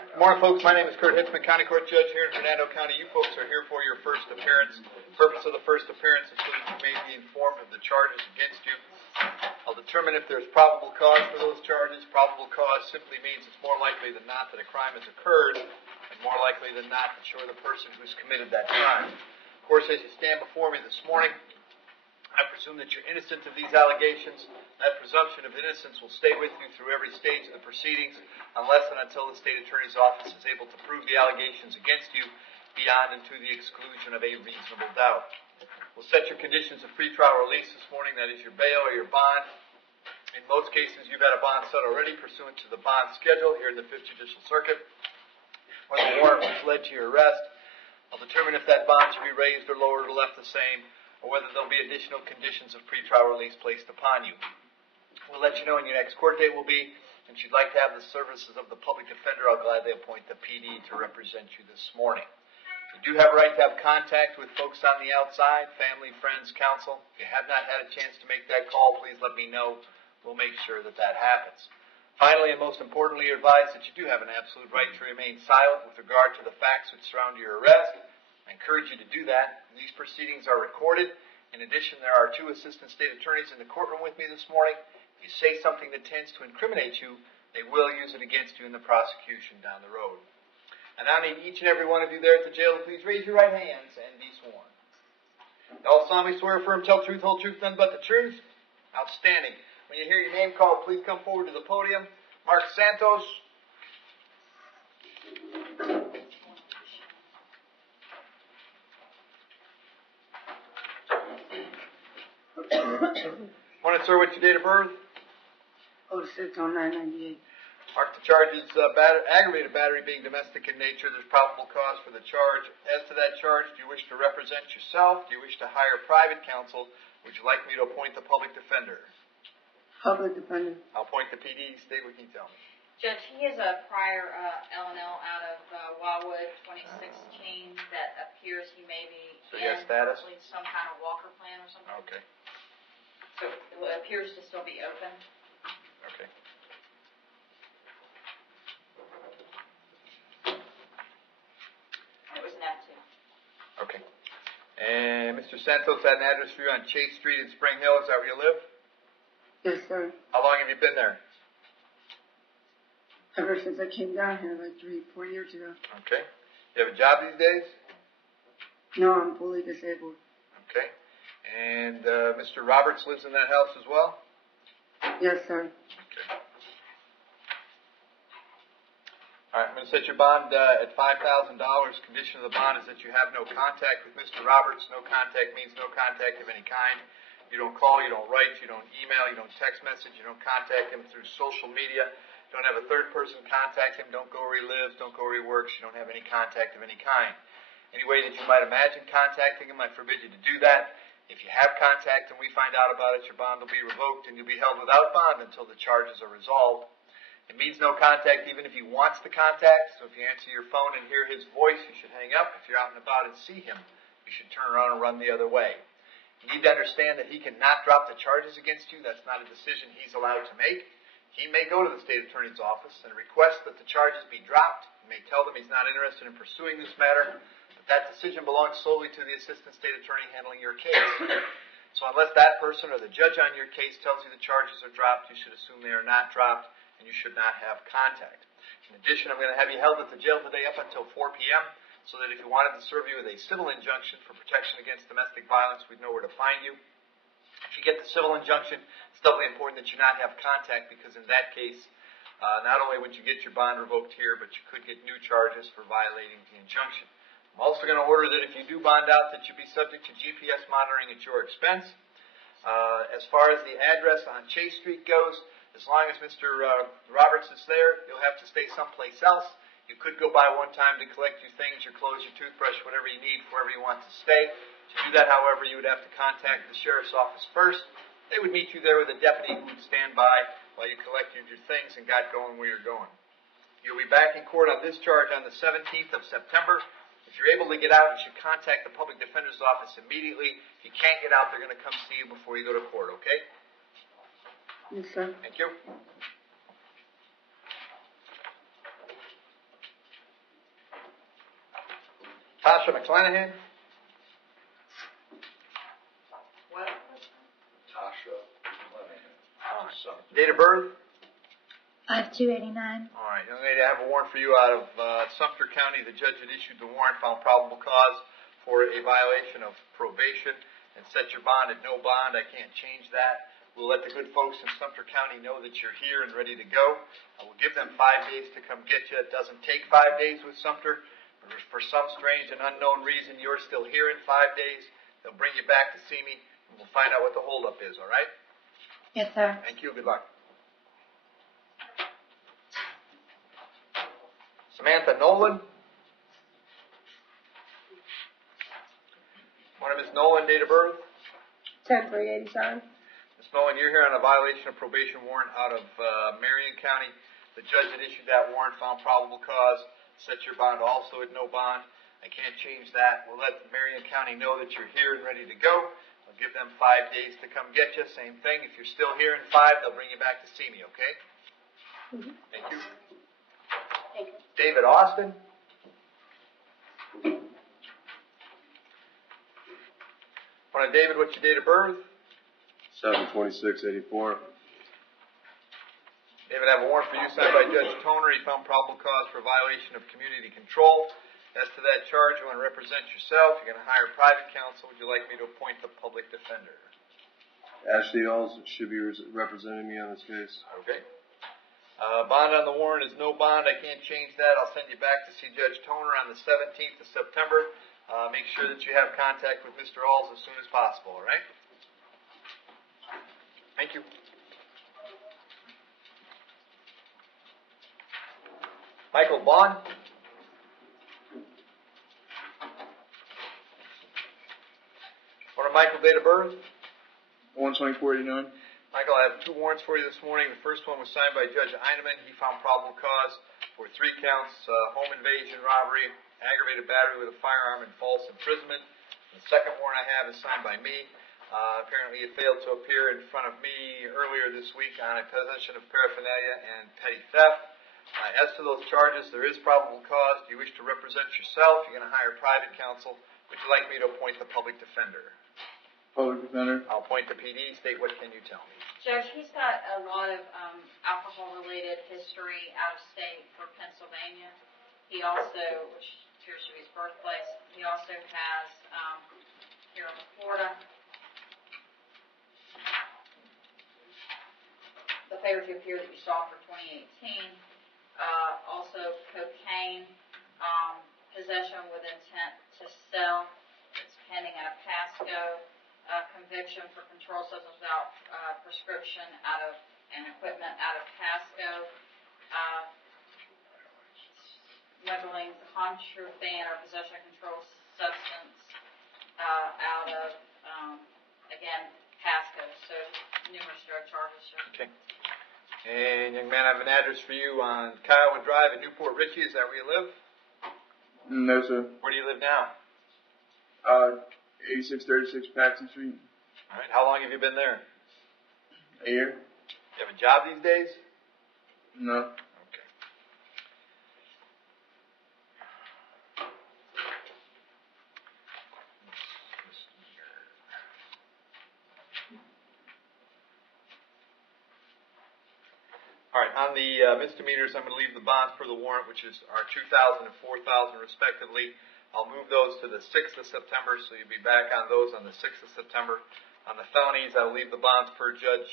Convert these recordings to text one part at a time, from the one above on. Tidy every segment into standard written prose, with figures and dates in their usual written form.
Good morning, folks. My name is Hitzemann, County Court Judge here in Hernando County. You folks are here for your first appearance. The purpose of the first appearance is so that you may be informed of the charges against you. I'll determine if there's probable cause for those charges. Probable cause simply means it's more likely than not that a crime has occurred, and more likely than not that you're the person who's committed that crime. Of course, as you stand before me this morning, I presume that you're innocent of these allegations. That presumption of innocence will stay with you through every stage of the proceedings unless and until the State Attorney's Office is able to prove the allegations against you beyond and to the exclusion of a reasonable doubt. We'll set your conditions of pretrial release this morning, that is your bail or your bond. In most cases, you've had a bond set already pursuant to the bond schedule here in the 5th Judicial Circuit. When the warrant was led to your arrest, I'll determine if that bond should be raised or lowered or left the same, or whether there'll be additional conditions of pretrial release placed upon you. We'll let you know when your next court date will be, and if you'd like to have the services of the public defender, I'll gladly appoint the PD to represent you this morning. You do have a right to have contact with folks on the outside, family, friends, counsel. If you have not had a chance to make that call, please let me know. We'll make sure that that happens. Finally, and most importantly, you're advised that you do have an absolute right to remain silent with regard to the facts which surround your arrest. I encourage you to do that. These proceedings are recorded. In addition, there are 2 assistant state attorneys in the courtroom with me this morning. If you say something that tends to incriminate you, they will use it against you in the prosecution down the road. And I need each and every one of you there at the jail to please raise your right hands and be sworn. You all solemnly swear, affirm, tell truth, whole truth, none but the truth. Outstanding. When you hear your name called, please come forward to the podium. Mark Santos. Morning, sir. What's your date of birth? 06/09/98. Mark the charges, aggravated battery being domestic in nature. There's probable cause for the charge. As to that charge, do you wish to represent yourself? Do you wish to hire private counsel? Would you like me to appoint the public defender? Public defender. I'll appoint the PD. Stay with me, tell me. Judge, he has a prior L&L out of Wildwood 2016 that appears he may be So he has status? some kind of Walker plan or something. Okay. So it appears to still be open. Okay. It was an F2. Okay. And Mr. Santos had an address for you on Chase Street in Spring Hill. Is that where you live? Yes, sir. How long have you been there? Ever since I came down here like 3-4 years ago. Okay. You have a job these days? No, I'm fully disabled. Okay. And Mr. Roberts lives in that house as well? Yes, sir. Okay. All right, I'm going to set your bond at $5,000. Condition of the bond is that you have no contact with Mr. Roberts. No contact means no contact of any kind. You don't call, you don't write, you don't email, you don't text message, you don't contact him through social media. You don't have a third person contact him. Don't go where he lives. Don't go where he works. You don't have any contact of any kind. Any way that you might imagine contacting him, I forbid you to do that. If you have contact and we find out about it, your bond will be revoked and you'll be held without bond until the charges are resolved. It means no contact even if he wants the contact. So if you answer your phone and hear his voice, you should hang up. If you're out and about and see him, you should turn around and run the other way. You need to understand that he cannot drop the charges against you. That's not a decision he's allowed to make. He may go to the State Attorney's Office and request that the charges be dropped. He may tell them he's not interested in pursuing this matter. That decision belongs solely to the Assistant State Attorney handling your case. So unless that person or the judge on your case tells you the charges are dropped, you should assume they are not dropped, and you should not have contact. In addition, I'm going to have you held at the jail today up until 4 p.m., so that if you wanted to serve you with a civil injunction for protection against domestic violence, we'd know where to find you. If you get the civil injunction, it's doubly important that you not have contact, because in that case, not only would you get your bond revoked here, but you could get new charges for violating the injunction. I'm also going to order that if you do bond out, that you be subject to GPS monitoring at your expense. As far as the address on Chase Street goes, as long as Mr. Roberts is there, you'll have to stay someplace else. You could go by one time to collect your things, your clothes, your toothbrush, whatever you need, wherever you want to stay. To do that, however, you would have to contact the sheriff's office first. They would meet you there with a deputy who would stand by while you collected your things and got going where you're going. You'll be back in court on this charge on the 17th of September. If you're able to get out, you should contact the public defender's office immediately. If you can't get out, they're going to come see you before you go to court, okay? Yes, sir. Thank you. Tasha McClanahan. What? Tasha McClanahan. Date of birth? 5289. All right, young lady, I have a warrant for you out of Sumter County. The judge had issued the warrant, found probable cause for a violation of probation, and set your bond at no bond. I can't change that. We'll let the good folks in Sumter County know that you're here and ready to go. I will give them 5 days to come get you. It doesn't take 5 days with Sumter. For some strange and unknown reason, you're still here in 5 days. They'll bring you back to see me, and we'll find out what the holdup is, all right? Yes, sir. Thank you. Good luck. Samantha Nolan. What is Ms. Nolan, date of birth? 10/3/87. Ms. Nolan, you're here on a violation of probation warrant out of Marion County. The judge that issued that warrant found probable cause, set your bond also at no bond. I can't change that. We'll let Marion County know that you're here and ready to go. I'll give them 5 days to come get you. Same thing. If you're still here in 5, they'll bring you back to see me, okay? Mm-hmm. Thank you. Thank you. David Austin. David, what's your date of birth? 7/26/84. David, I have a warrant for you signed by Judge Toner. He found probable cause for violation of community control. As to that charge, you want to represent yourself. You're going to hire private counsel. Would you like me to appoint the public defender? Ashley Alls should be representing me on this case. Okay. Bond on the warrant is no bond. I can't change that. I'll send you back to see Judge Toner on the 17th of September. Make sure that you have contact with Mr. Alls as soon as possible, all right? Thank you. Michael Bond. What are Michael's date of birth? 1/24/89. Michael, I have 2 warrants for you this morning. The first one was signed by Judge Heinemann. He found probable cause for 3 counts, home invasion, robbery, aggravated battery with a firearm, and false imprisonment. The second warrant I have is signed by me. Apparently it failed to appear in front of me earlier this week on a possession of paraphernalia and petty theft. As to those charges, there is probable cause. Do you wish to represent yourself? You're going to hire private counsel. Would you like me to appoint the public defender? Public defender. I'll appoint the PD. State, what can you tell me? Judge, he's got a lot of alcohol-related history out of state for Pennsylvania. He also, which appears to be his birthplace, he also has here in Florida. The favor to appear that you saw for 2018. Also cocaine, possession with intent to sell. It's pending at a Pasco. Conviction for controlled substance without prescription out of and equipment out of Pasco. Smuggling contraband or possession of controlled substance out of again Pasco. So numerous drug charges, sir. Okay. And young man, I have an address for you on Kiowa Drive in Newport Richey. Is that where you live? No, sir. Where do you live now? 8636 Paxton Street. All right. How long have you been there? A year? You have a job these days? No. Okay. All right, on the misdemeanors, I'm going to leave the bonds per the warrant, which is our $2,000 and $4,000 respectively. I'll move those to the 6th of September, so you'll be back on those on the 6th of September. On the felonies, I'll leave the bonds per Judge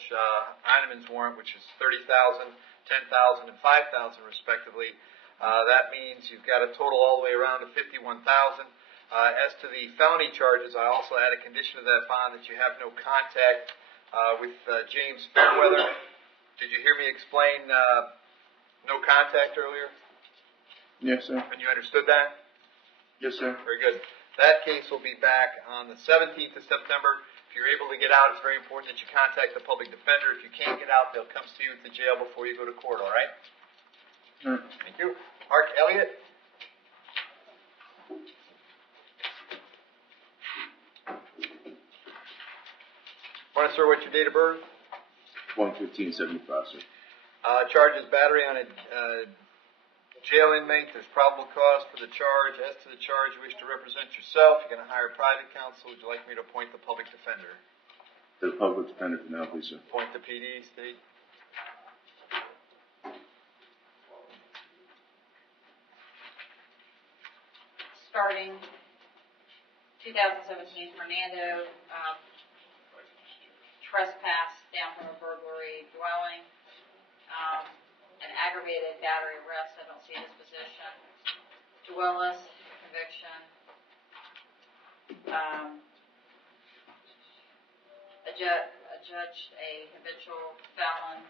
Heinemann's warrant, which is $30,000, $10,000, and $5,000 respectively. That means you've got a total all the way around to $51,000. As to the felony charges, I also add a condition of that bond that you have no contact with James Fairweather. Did you hear me explain no contact earlier? Yes, sir. And you understood that? Yes, sir. Very good. That case will be back on the 17th of September. If you're able to get out, it's very important that you contact the public defender. If you can't get out, they'll come see you at the jail before you go to court, all right? Sure. Thank you. Mark Elliott. Want to, sir, what's your date of birth? 1/15/75, sir. Charges battery on a jail inmate. There's probable cause for the charge. As to the charge, you wish to represent yourself. You're going to hire private counsel. Would you like me to appoint the public defender? The public defender for now, please, sir. Appoint the PD, State. Starting 2017, Fernando, trespass down from a burglary dwelling, an aggravated battery arrest, I don't see disposition, Dwellis, conviction, adjudged a habitual felon,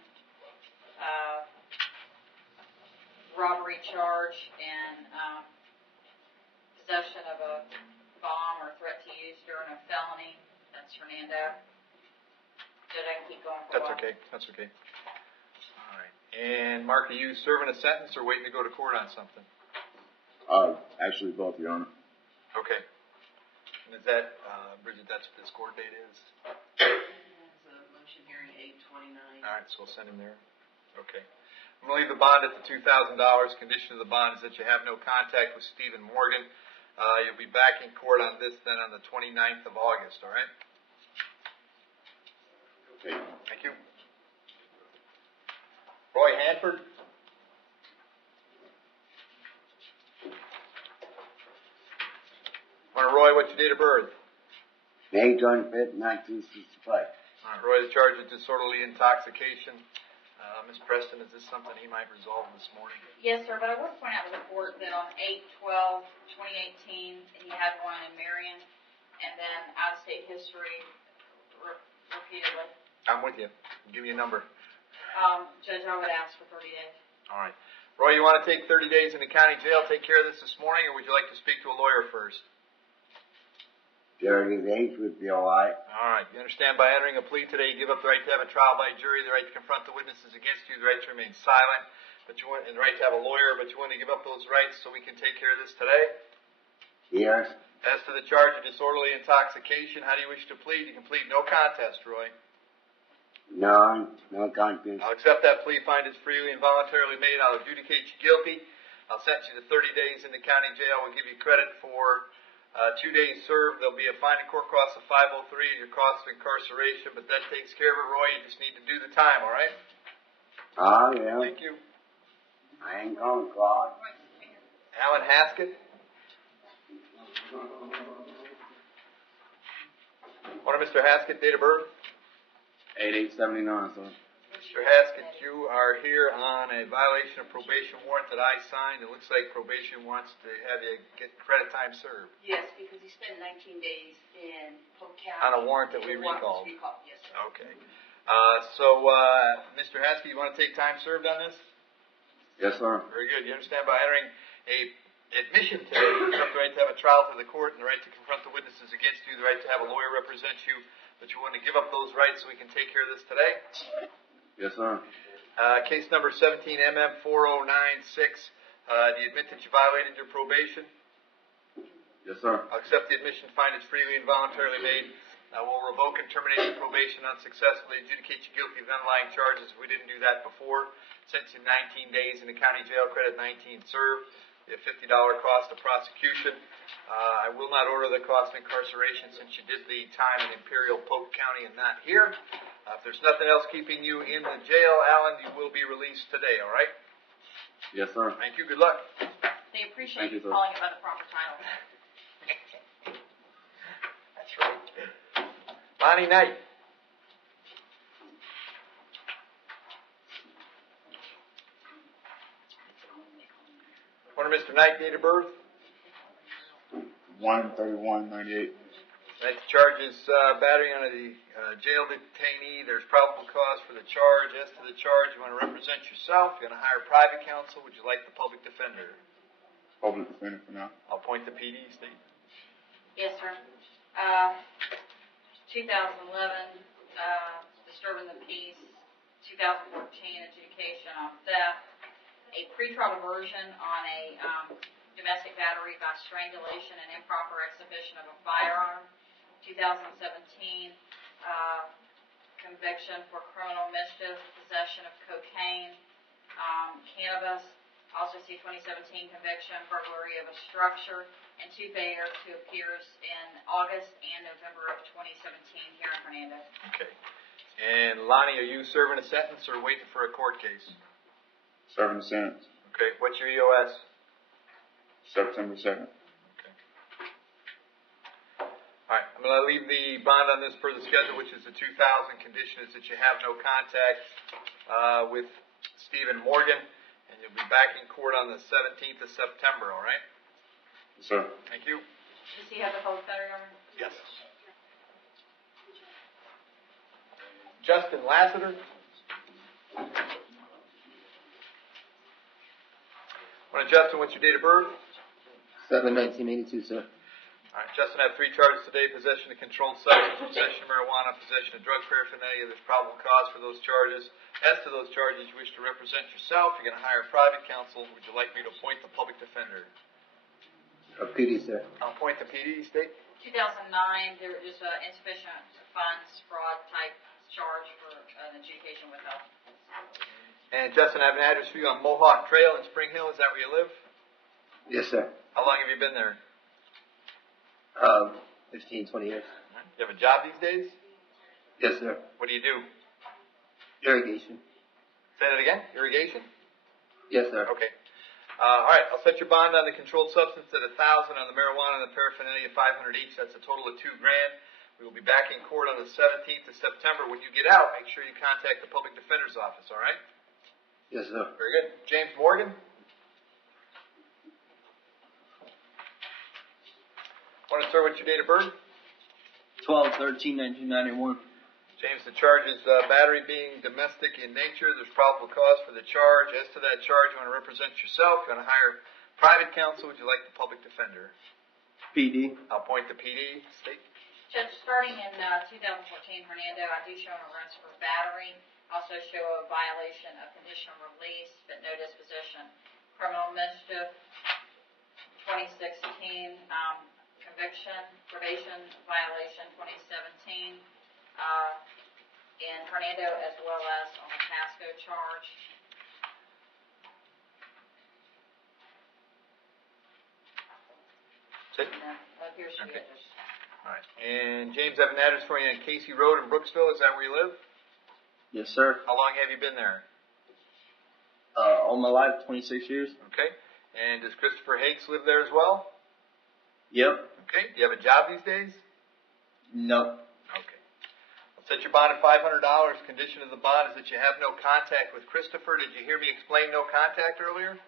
robbery charge, and possession of a bomb or threat to use during a felony. That's Fernando. Did I keep going for a while? Okay. That's okay. All right. And Mark, are you serving a sentence or waiting to go to court on something? Actually both, Your Honor. Okay. And is that, Bridget, that's what this court date is? It's a motion hearing 8/29. All right, so we'll send him there. Okay. I'm going to leave the bond at the $2,000. Condition of the bond is that you have no contact with Stephen Morgan. You'll be back in court on this then on the 29th of August, all right? Okay. Thank you. Roy Hanford. Roy, what's your date of birth? May 25th, 1965. All right, Roy, the charge of disorderly intoxication. Ms. Preston, is this something he might resolve this morning? Yes, sir, but I want to point out to the court that on 8/12/2018, he had one in Marion, and then out-of-state history repeatedly. I'm with you. Give me a number. Judge, I would ask for 30 days. All right. Roy, you want to take 30 days in the county jail, take care of this morning, or would you like to speak to a lawyer first? 30 days would be all right. All right. You understand by entering a plea today, you give up the right to have a trial by jury, the right to confront the witnesses against you, the right to remain silent, and the right to have a lawyer, but you want to give up those rights so we can take care of this today? Yes. As to the charge of disorderly intoxication, how do you wish to plead? You can plead no contest, Roy. No contest. I'll accept that plea, find it's freely and voluntarily made. I'll adjudicate you guilty. I'll sentence you to 30 days in the county jail. We'll give you credit for 2 days served. There'll be a fine and court cost of $503 and your cost of incarceration, but that takes care of it, Roy. You just need to do the time, all right? Oh, yeah. Thank you. I ain't going to cry. Alan Haskett. What are Mr. Haskett, date of birth? 8879, sir. Mr. Haskett, you are here on a violation of probation warrant that I signed. It looks like probation wants to have you get credit time served. Yes, because he spent 19 days in Polk County. On a warrant that we The warrant was recalled. Yes, sir. Okay. So, Mr. Haskett, you want to take time served on this? Yes, sir. Very good. You understand by entering a admission today, you have the right to have a trial to the court and the right to confront the witnesses against you, the right to have a lawyer represent you, but you want to give up those rights so we can take care of this today? Yes, sir. Case number 17MM4096. Do you admit that you violated your probation? Yes, sir. I'll accept the admission, find it's freely and voluntarily made. I will revoke and terminate your probation unsuccessfully, adjudicate you guilty of underlying charges if we didn't do that before. Sentence you 19 days in the county jail, credit 19 served. You have $50 cost of prosecution. I will not order the cost of incarceration since you did the time in Imperial, Polk County, and not here. If there's nothing else keeping you in the jail, Alan, you will be released today, all right? Yes, sir. Thank you. Good luck. They appreciate Thank you, you sir. calling it by the proper title. That's right. Bonnie Knight. What are Mr. Knight, date of birth? 1/31/98. That charge is battery on a jail detainee. There's probable cause for the charge. As to the charge, you want to represent yourself. You're going to hire private counsel. Would you like the public defender? Public defender for now. I'll appoint the PD, Steve. Yes, sir. 2011, disturbing the peace. 2014, adjudication on theft. A pretrial diversion on a domestic battery by strangulation and improper exhibition of a firearm. 2017, conviction for criminal mischief, possession of cocaine, cannabis, Also see 2017 conviction, burglary of a structure, and 2 failure to appears in August and November of 2017 here in Hernando. Okay. And Lonnie, are you serving a sentence or waiting for a court case? Serving the sentence. Okay. What's your EOS? September 2nd. Okay. All right. I'm going to leave the bond on this per the schedule, which is the 2,000. Condition is that you have no contact with Stephen Morgan, and you'll be back in court on the 17th of September. All right? Yes, sir. Thank you. Does he have the public defender number? Yes. Justin Lassiter. Justin, what's your date of birth? 7/1982, sir. All right, Justin, I have 3 charges today: possession of controlled substance, possession of marijuana, possession of drug paraphernalia. There's probable cause for those charges. As to those charges, you wish to represent yourself. You're going to hire private counsel. Would you like me to appoint the public defender? PD, sir. I'll appoint the PD, state. 2009, there was insufficient funds fraud type charge for an adjudication withheld. And Justin, I have an address for you on Mohawk Trail in Spring Hill. Is that where you live? Yes, sir. How long have you been there? 15, 20 years. You have a job these days? Yes, sir. What do you do? Irrigation. Say that again? Irrigation? Yes, sir. Okay. All right, I'll set your bond on the controlled substance at 1,000, on the marijuana and the paraphernalia 500 each. That's a total of $2,000. We will be back in court on the 17th of September. When you get out, make sure you contact the public defender's office. All right? Yes, sir. Very good. James Morgan. Want to start with your date of birth? 12/13/1991. James, the charge is battery being domestic in nature. There's probable cause for the charge. As to that charge, you want to represent yourself. You want to hire private counsel. Would you like the public defender? PD. I'll appoint the PD. State. Judge, starting in 2014, Hernando, I do show an arrest for battery. Also show a violation of conditional release, but no disposition. Criminal mischief, 2016, conviction, probation violation, 2017, in Hernando, as well as on the Pasco charge. Sit. And that appears to be Okay. it. Just All right. And James, I have an address for you on Casey Road in Brooksville. Is that where you live? Yes, sir. How long have you been there? All my life, 26 years. Okay. And does Christopher Hakes live there as well? Yep. Okay. Do you have a job these days? No. Okay. I'll set your bond at $500. Condition of the bond is that you have no contact with Christopher. Did you hear me explain no contact earlier?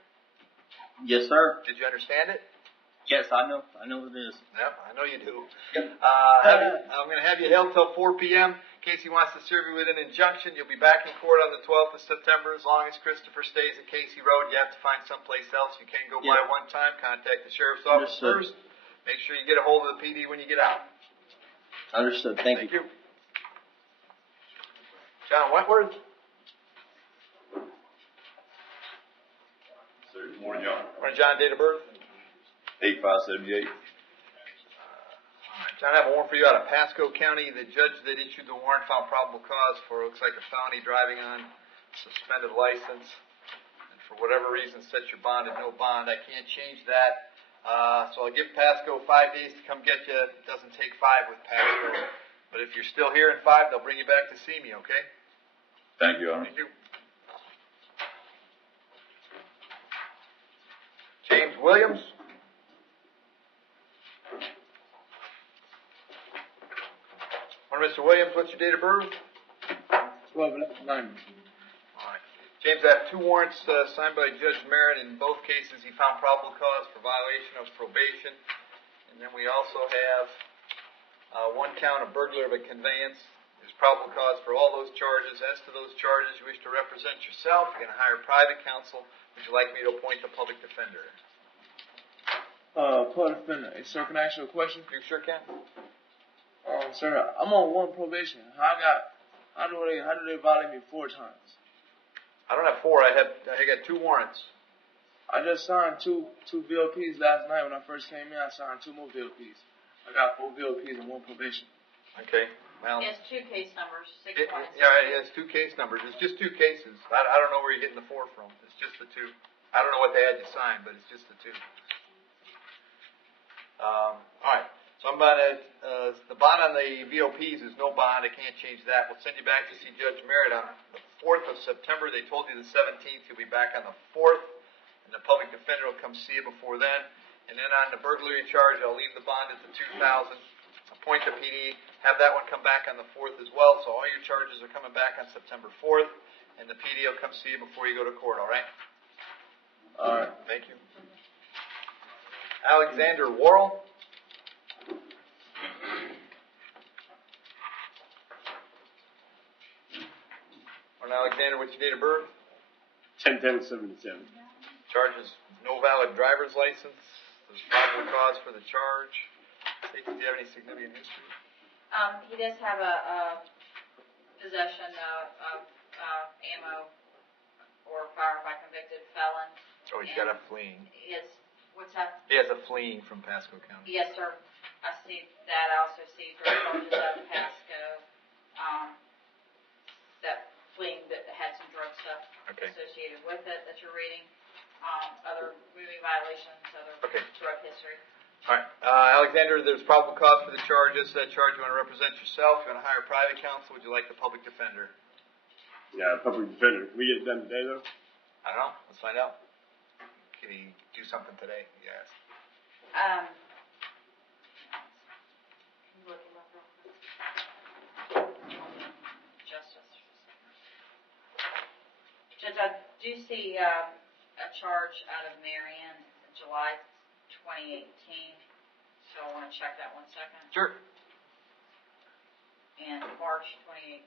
Yes, sir. Did you understand it? Yes, I know. I know what it is. Yep, I know you do. I'm going to have you held till 4 p.m. In case he wants to serve you with an injunction. You'll be back in court on the 12th of September. As long as Christopher stays at Casey Road, you have to find someplace else. You can't go by one time. Contact the sheriff's office first. Make sure you get a hold of the PD when you get out. Understood. Thank you. John Wentworth. Sir, good morning, John. Morning, John. Date of birth? 8578. John, I have a warrant for you out of Pasco County. The judge that issued the warrant found probable cause for, looks like, a felony driving on suspended license. And for whatever reason, set your bond at no bond. I can't change that. So I'll give Pasco 5 days to come get you. It doesn't take 5 with Pasco. But if you're still here in 5, they'll bring you back to see me, okay? Thank you, Honor. Thank you. James Williams. Mr. Williams, what's your date of birth? 12/11/90. All right. James, I have 2 warrants signed by Judge Merritt. In both cases, he found probable cause for violation of probation. And then we also have 1 count of burglary of a conveyance. There's probable cause for all those charges. As to those charges, you wish to represent yourself. You're going to hire private counsel. Would you like me to appoint the public defender? Public defender. Sir, can I ask you a question? You sure can. Sir, I'm on 1 probation. How do they violate me 4 times? I don't have 4. I got 2 warrants. I just signed two VOPs last night when I first came in. I signed 2 more VOPs. I got 4 VOPs and 1 probation. Okay. Well, he has 2 case numbers, 6 points. Yeah, it has 2 case numbers. It's just 2 cases. I don't know where you're getting the 4 from. It's just the 2. I don't know what they had you sign, but it's just the two. All right. So I'm gonna, the bond on the VOPs is no bond. I can't change that. We'll send you back to see Judge Merritt on the 4th of September. They told you the 17th. You'll be back on the 4th, and the public defender will come see you before then. And then on the burglary charge, I'll leave the bond at the $2,000. Appoint the PD. Have that one come back on the 4th as well. So all your charges are coming back on September 4th, and the PD will come see you before you go to court. All right? All right. Thank you. Alexander Worrell. Alexander, what's your date of birth? 10/10/77. Charges no valid driver's license. There's probable cause for the charge. States, do you have any significant history? He does have a possession of ammo or firearm by convicted felon. Oh, he's got a fleeing. Yes. What's that? He has a fleeing from Pasco County. Yes, sir. I see that. I also see drug charges out of Pasco. That fleeing that had some drug stuff associated with it that you're reading. Other moving violations, other drug history. All right. Alexander, there's probable cause for the charges. That charge, you want to represent yourself? You want to hire private counsel? Would you like the public defender? Yeah, public defender. We get it done today, though? I don't know. Let's find out. Can he do something today? Yes. Judge, I do see a charge out of Marion, July 2018, so I want to check that 1 second. Sure. And March 2018.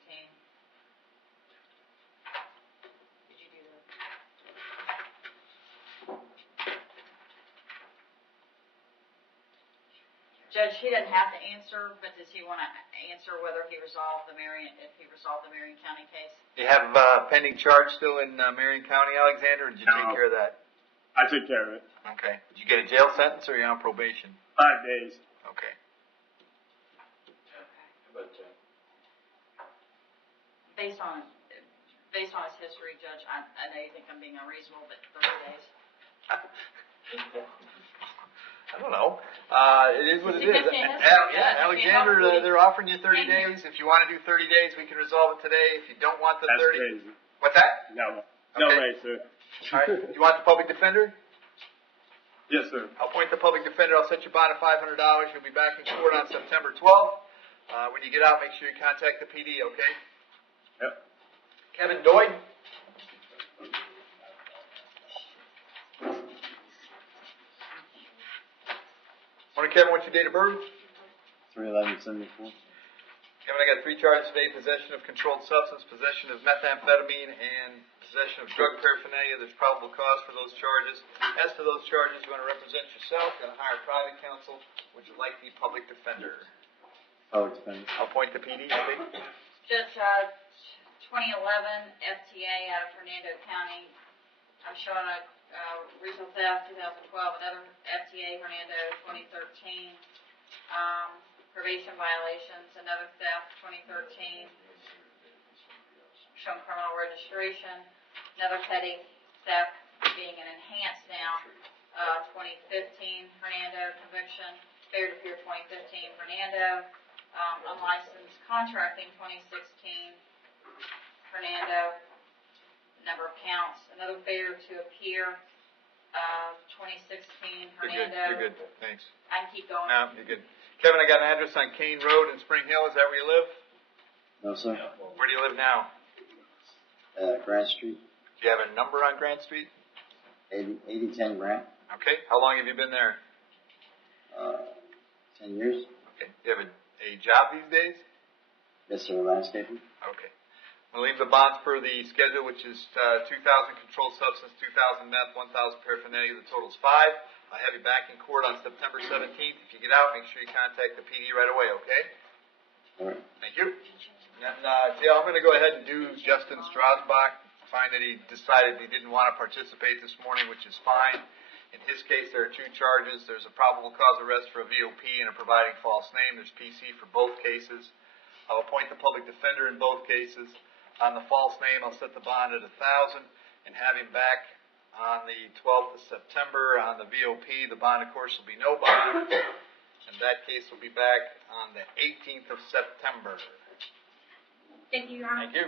Did you do that? Judge, he doesn't have to answer, but does he want to answer whether he resolved the Marion County case? You have pending charge still in Marion County, Alexander, or did you take care of that? I took care of it. Okay. Did you get a jail sentence or are you on probation? 5 days. Okay. Based on his history, Judge, I know you think I'm being unreasonable, but 30 days. I don't know. It is what it is. Alexander, Yeah, they're offering you 30 days. If you want to do 30 days, we can resolve it today. If you don't want the That's 30. crazy. What's that? No Okay. way, sir. All right. You want the public defender? Yes, sir. I'll appoint the public defender. I'll set your bond at $500. You'll be back in court on September 12th. When you get out, make sure you contact the PD, okay? Yep. Kevin Doyd? Morning, Kevin. What's your date of birth? 3/11/74. Kevin, I got 3 charges today: possession of controlled substance, possession of methamphetamine, and possession of drug paraphernalia. There's probable cause for those charges. As to those charges, you want to represent yourself, you want to hire private counsel. Would you like the public defender? Public defender. I'll appoint the PD, okay? Judge, 2011 FTA out of Hernando County. I'm showing a reasonable theft 2012, another FTA Hernando 2013. Probation violations, another theft 2013. Showing criminal registration, another petty theft being an enhanced now. 2015 Hernando conviction, failure to appear 2015 Hernando. Unlicensed contracting 2016 Hernando, number of counts, another failure to appear 2016 Hernando. You're good. Thanks. I can keep going. No, you're good. Kevin, I got an address on Kane Road in Spring Hill. Is that where you live? No, sir. Where do you live now? Grant Street. Do you have a number on Grant Street? 8010 Grant. Okay. How long have you been there? 10 years. Okay. Do you have a job these days? Yes, sir. Landscaping. Okay. I'm going to leave the bonds per the schedule, which is 2,000 controlled substance, 2,000 meth, 1,000 paraphernalia. The total's 5. I'll have you back in court on September 17th. If you get out, make sure you contact the PD right away, okay? All right. Thank you. And, I'm going to go ahead and do Justin Strasbach. Find that he decided he didn't want to participate this morning, which is fine. In his case, there are 2 charges. There's a probable cause arrest for a VOP and a providing false name. There's PC for both cases. I'll appoint the public defender in both cases. On the false name, I'll set the bond at 1,000 and have him back on the 12th of September. On the VOP, the bond, of course, will be no bond. And that case will be back on the 18th of September. Thank you, Your Honor. Thank you.